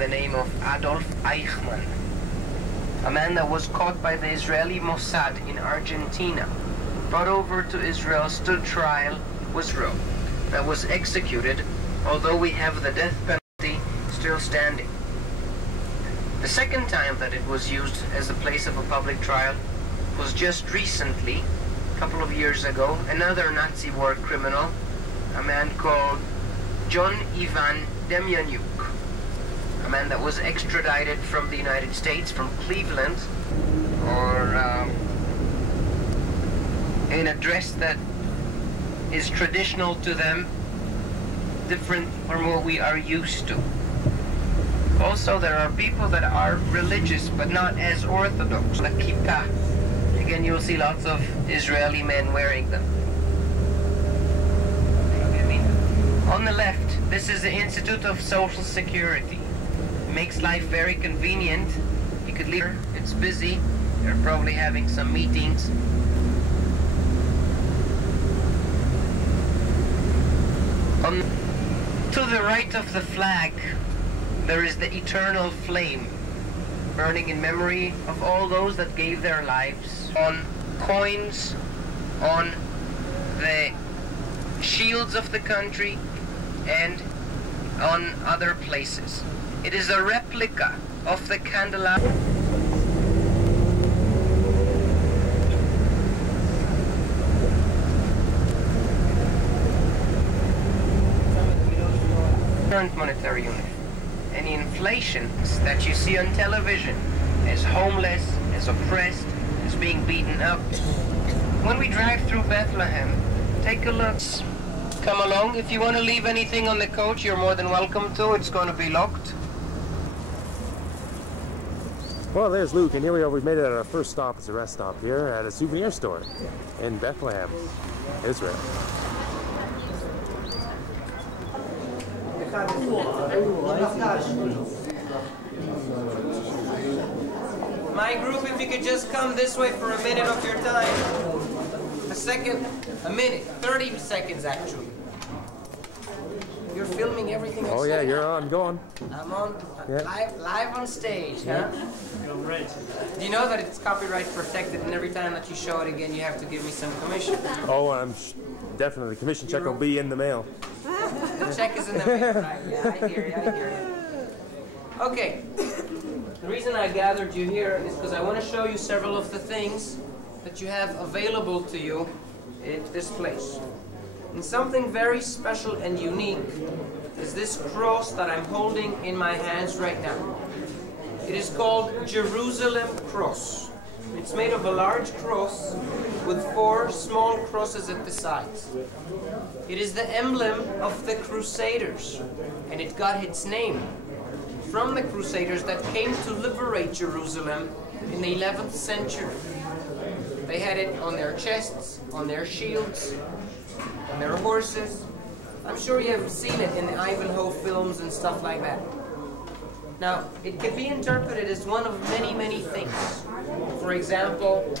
the name of Adolf Eichmann, a man that was caught by the Israeli Mossad in Argentina, brought over to Israel, stood trial, was thrown, that was executed, although we have the death penalty still standing. The second time that it was used as a place of a public trial was just recently, a couple of years ago. Another Nazi war criminal, a man called John Ivan Demjanjuk, a man that was extradited from the United States, from Cleveland, or in a dress that is traditional to them, different from what we are used to. Also, there are people that are religious but not as orthodox, the kippah. Again, you'll see lots of Israeli men wearing them. On the left, this is the Institute of Social Security. It makes life very convenient. You could leave, it's busy. They're probably having some meetings. To the right of the flag, there is the eternal flame, burning in memory of all those that gave their lives on coins, on the shields of the country, and on other places. It is a replica of the candelabra. Current monetary unit. Any inflations that you see on television as homeless, as oppressed, as being beaten up. When we drive through Bethlehem, take a look. Come along. If you want to leave anything on the coach, you're more than welcome to. It's going to be locked. Well, there's Luke, and here we are. We've made it at our first stop. It's a rest stop here at a souvenir store in Bethlehem, Israel. My group, if you could just come this way for a minute of your time. A second, a minute, 30 seconds actually. You're filming everything I Oh say. yeah, you're on, go on. I'm on, Yeah. live on stage, huh? Do you know that it's copyright protected, and every time that you show it again, you have to give me some commission? Oh, definitely. The commission check will be in the mail. The check is in the mail, right? Yeah, I hear you, I hear you. Okay. The reason I gathered you here is because I want to show you several of the things that you have available to you at this place. And something very special and unique is this cross that I'm holding in my hands right now. It is called Jerusalem Cross. It's made of a large cross with 4 small crosses at the sides. It is the emblem of the Crusaders, and it got its name from the Crusaders that came to liberate Jerusalem in the 11th century. They had it on their chests, on their shields, on their horses. I'm sure you have seen it in the Ivanhoe films and stuff like that. Now, it can be interpreted as one of many, many things. For example,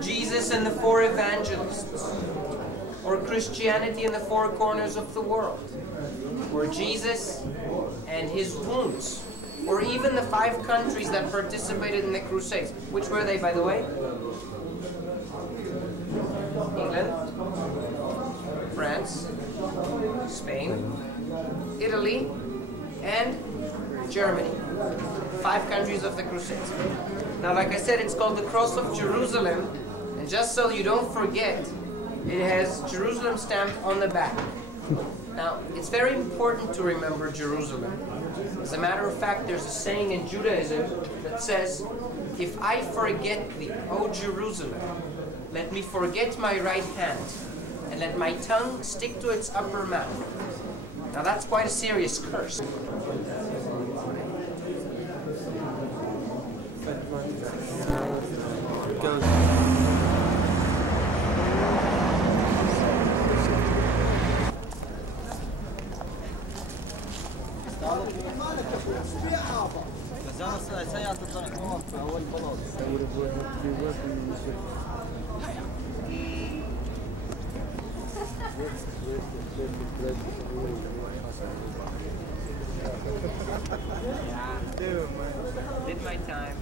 Jesus and the 4 evangelists, or Christianity in the 4 corners of the world, or Jesus and his wounds, or even the 5 countries that participated in the Crusades. Which were they, by the way? England, France, Spain, Italy, and Germany. 5 countries of the Crusades. Now, like I said, it's called the Cross of Jerusalem, and just so you don't forget, it has Jerusalem stamped on the back. Now, it's very important to remember Jerusalem. As a matter of fact, there's a saying in Judaism that says, "If I forget thee, O Jerusalem, let me forget my right hand, and let my tongue stick to its upper mouth." Now that's quite a serious curse. my time.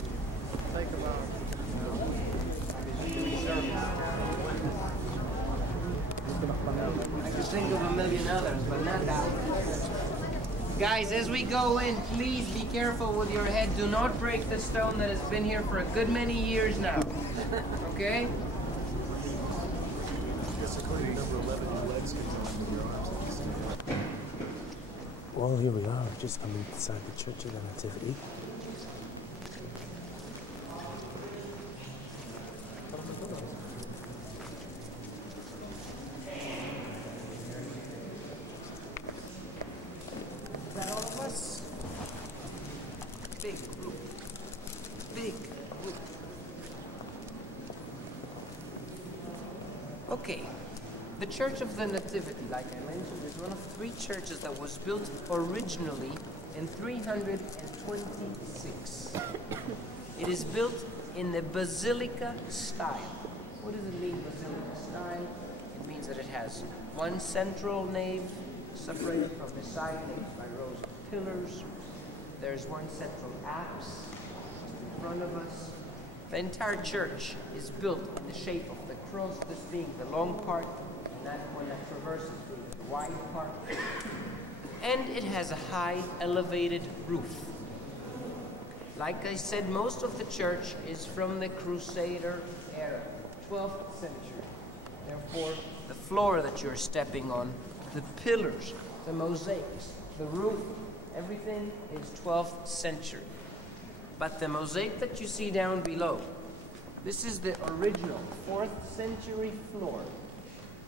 Think about I could think of a million others, but not that one. Guys, as we go in, please be careful with your head. Do not break the stone that has been here for a good many years now. Okay? Well, here we are, just coming inside the Church of the Nativity. Is that all of us? Big group. Big group. Okay. The Church of the Nativity, like I mentioned, is one of 3 churches that was built originally in 326. It is built in the basilica style. What does it mean, basilica style? It means that it has one central nave separated from the side naves by rows of pillars. There's one central apse in front of us. The entire church is built in the shape of the cross, this being the long part, that one that traverses the wide part. And it has a high elevated roof. Like I said, most of the church is from the Crusader era, 12th century. Therefore, the floor that you're stepping on, the pillars, the mosaics, the roof, everything is 12th century. But the mosaic that you see down below, this is the original 4th century floor.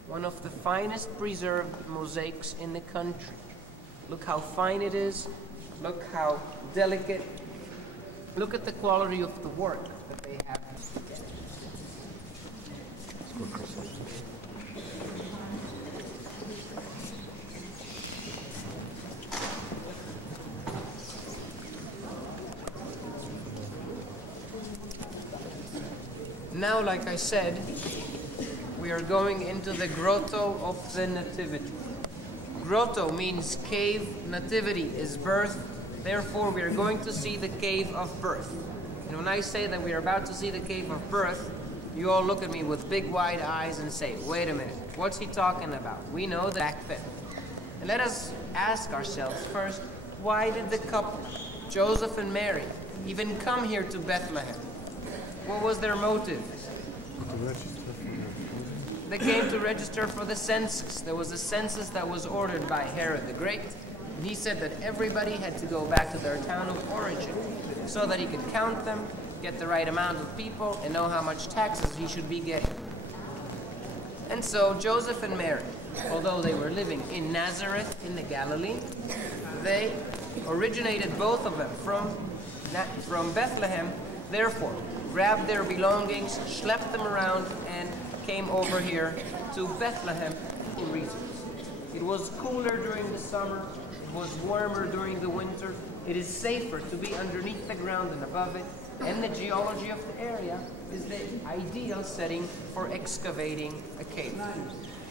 One of the finest preserved mosaics in the country. Look how fine it is. Look how delicate. Look at the quality of the work that they have. Now, like I said, we are going into the Grotto of the Nativity. Grotto means cave, nativity is birth, therefore we are going to see the cave of birth. And when I say that we are about to see the cave of birth, you all look at me with big wide eyes and say, wait a minute, what's he talking about? We know that back then. And let us ask ourselves first, why did the couple, Joseph and Mary, even come here to Bethlehem? What was their motive? They came to register for the census. There was a census that was ordered by Herod the Great. And he said that everybody had to go back to their town of origin so that he could count them, get the right amount of people, and know how much taxes he should be getting. And so Joseph and Mary, although they were living in Nazareth in the Galilee, they originated, both of them, from Bethlehem, therefore grabbed their belongings, schlepped them around, and came over here to Bethlehem for reasons. It was cooler during the summer, it was warmer during the winter, it is safer to be underneath the ground than above it, and the geology of the area is the ideal setting for excavating a cave.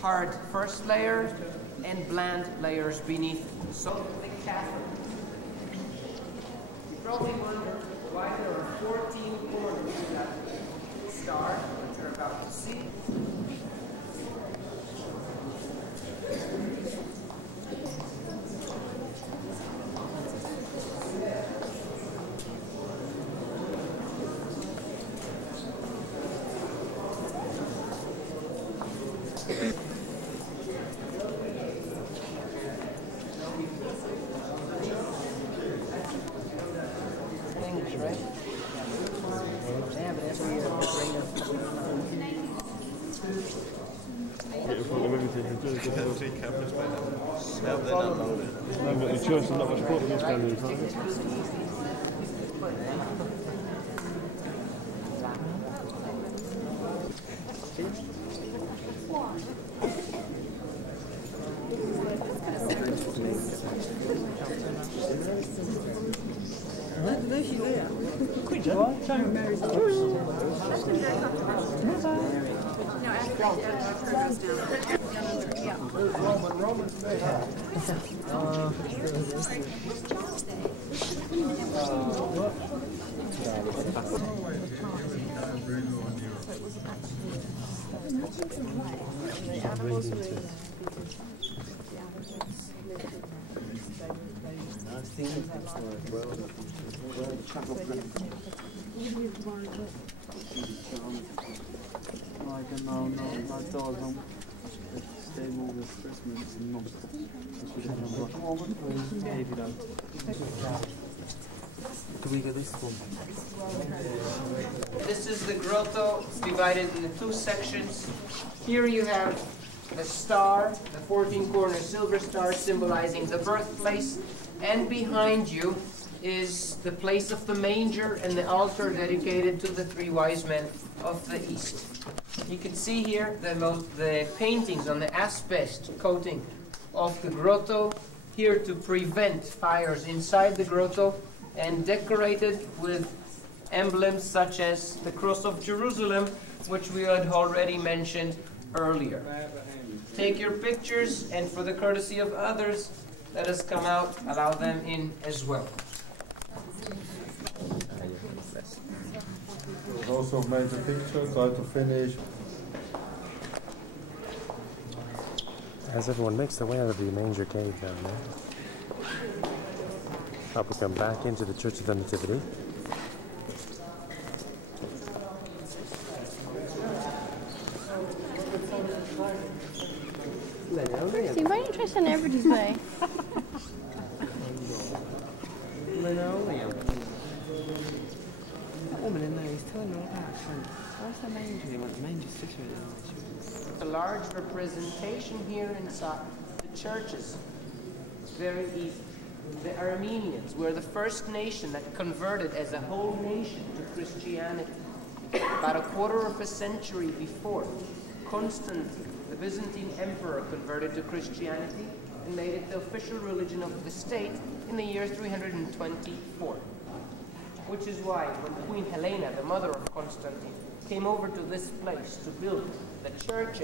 Hard first layer and bland layers beneath. So the Catholic. You probably wonder why there are 14 corners to that star that you're about to see. This is the grotto. It's divided into two sections. Here you have the star, the 14-corner silver star symbolizing the birthplace, and behind you is the place of the manger and the altar dedicated to the three wise men of the east. You can see here the paintings on the asbestos coating of the grotto, here to prevent fires inside the grotto, and decorated with emblems such as the Cross of Jerusalem, which we had already mentioned earlier. Take your pictures, and for the courtesy of others, let us come out, allow them in as well. Also made a picture, try to finish. As everyone makes their way out of the manger cave down there, up we come back into the Church of the Nativity. Christy, why don't you try something everybody's way? Linoleum. The woman in there is telling me all about it. Where's the manger? He went, the manger's situated. A large representation here inside the churches. Very easy. The Armenians were the first nation that converted as a whole nation to Christianity. About a quarter of a century before, Constantine, the Byzantine emperor, converted to Christianity and made it the official religion of the state in the year 324. Which is why when Queen Helena, the mother of Constantine, came over to this place to build the church.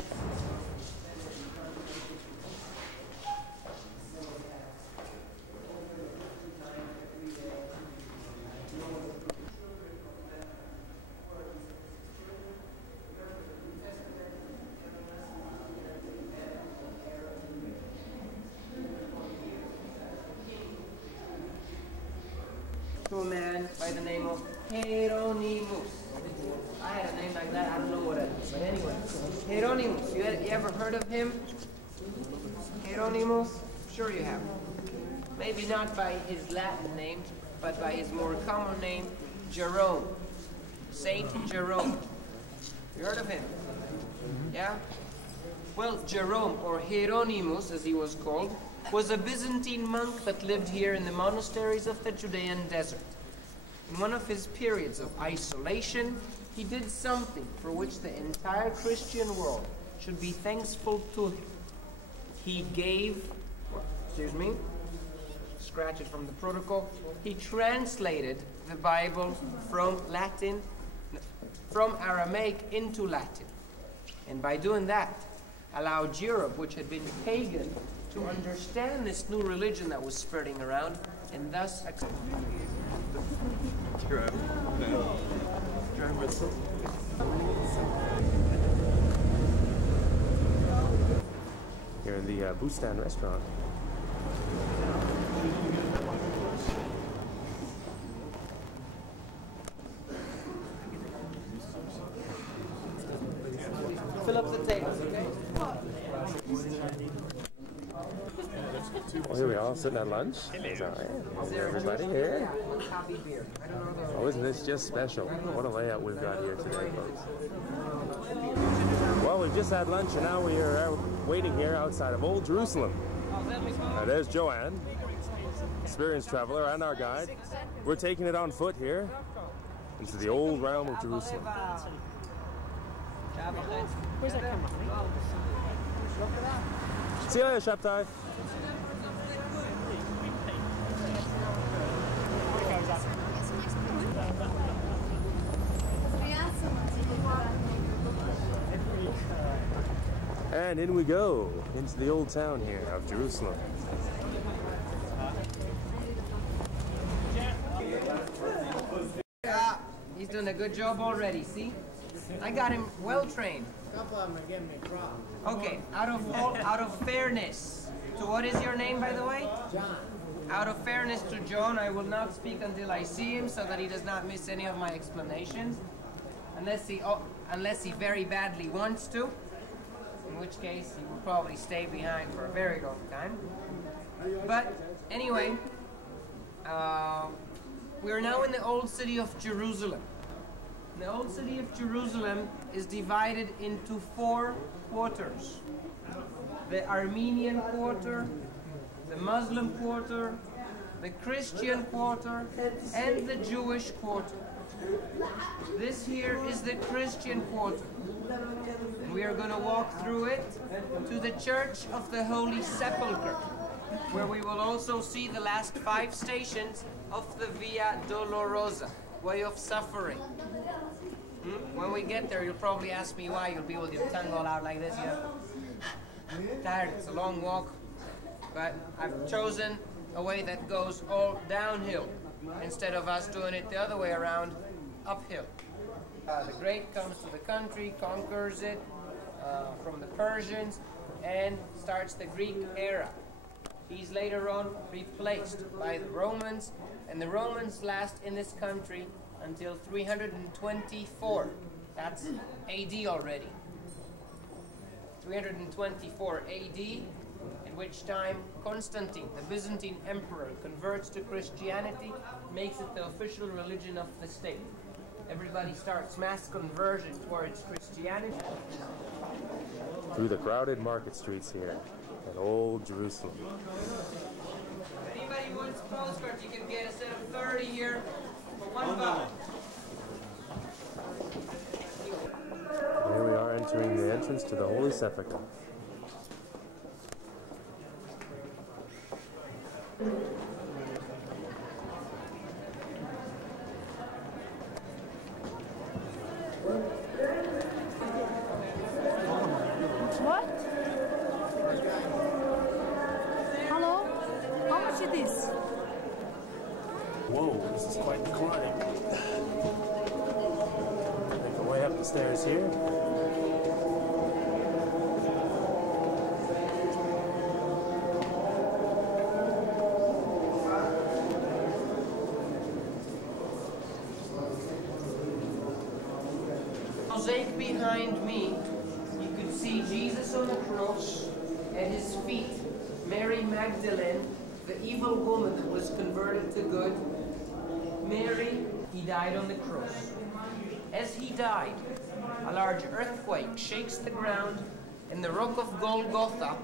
To a man by the name of Hieronymus. I had a name like that, I don't know what it is. But anyway, Hieronymus, you ever heard of him? Hieronymus? Sure you have. Maybe not by his Latin name, but by his more common name, Jerome. Saint Jerome. You heard of him? Yeah? Well, Jerome, or Hieronymus as he was called, was a Byzantine monk that lived here in the monasteries of the Judean desert. In one of his periods of isolation, he did something for which the entire Christian world should be thankful to him. He gave, scratch it from the protocol, he translated the Bible from Aramaic into Latin. And by doing that, allowed Europe, which had been pagan, to understand this new religion that was spreading around, and thus accept. Here in the Bustan restaurant. Fill up the tables, okay? Well, here we are, sitting at lunch. So, everybody here. Oh, isn't this just special? What a layout we've got here today, folks. Well, we've just had lunch, and now we are waiting here outside of Old Jerusalem. There's Joanne, experienced traveler, and our guide. We're taking it on foot here into the old realm of Jerusalem. Where's that camera? See you later, Shabtai. And in we go into the old town here of Jerusalem. Yeah, he's doing a good job already, see? I got him well trained. Okay, out of fairness. So what is your name, by the way? John. Out of fairness to John, I will not speak until I see him, so that he does not miss any of my explanations, unless he very badly wants to, in which case he will probably stay behind for a very long time. But anyway, we're now in the old city of Jerusalem. The old city of Jerusalem is divided into 4 quarters: the Armenian quarter, the Muslim quarter, the Christian quarter, and the Jewish quarter. This here is the Christian quarter. And we are going to walk through it to the Church of the Holy Sepulchre, where we will also see the last 5 stations of the Via Dolorosa, way of suffering. When we get there, you'll probably ask me why. You'll be with your tongue all out like this, you know. Tired, it's a long walk. But I've chosen a way that goes all downhill instead of us doing it the other way around, uphill. The great comes to the country, conquers it from the Persians, and starts the Greek era. He's later on replaced by the Romans, and the Romans last in this country until 324. That's AD already. 324 AD, in which time Constantine, the Byzantine emperor, converts to Christianity, makes it the official religion of the state. Everybody starts mass conversion towards Christianity. Through the crowded market streets here at Old Jerusalem. If anybody wants postcards, you can get a set of 30 here for $1. Here we are entering the entrance to the Holy Sepulchre. What? Hello? How much it is? Whoa, this is quite the climb. Make our way up the stairs here. Mosaic behind me, you could see Jesus on the cross, at his feet, Mary Magdalene, the evil woman that was converted to good. Mary, he died on the cross. As he died, a large earthquake shakes the ground, and the rock of Golgotha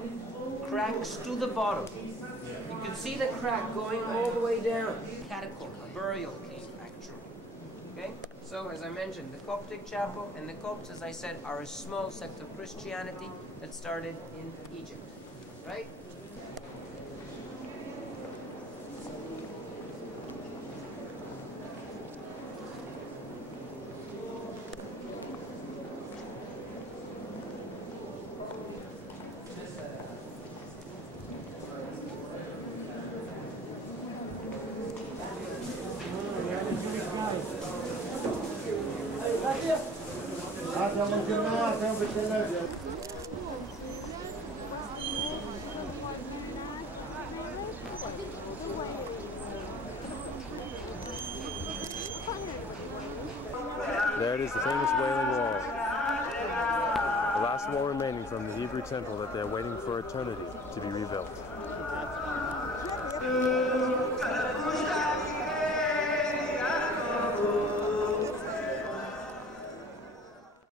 cracks to the bottom. You can see the crack going all the way down. Catacomb, a burial cave, actually. Okay? So, as I mentioned, the Coptic chapel and the Copts, as I said, are a small sect of Christianity that started in Egypt. Right? There it is, the famous Wailing Wall. The last wall remaining from the Hebrew temple that they're waiting for eternity to be rebuilt.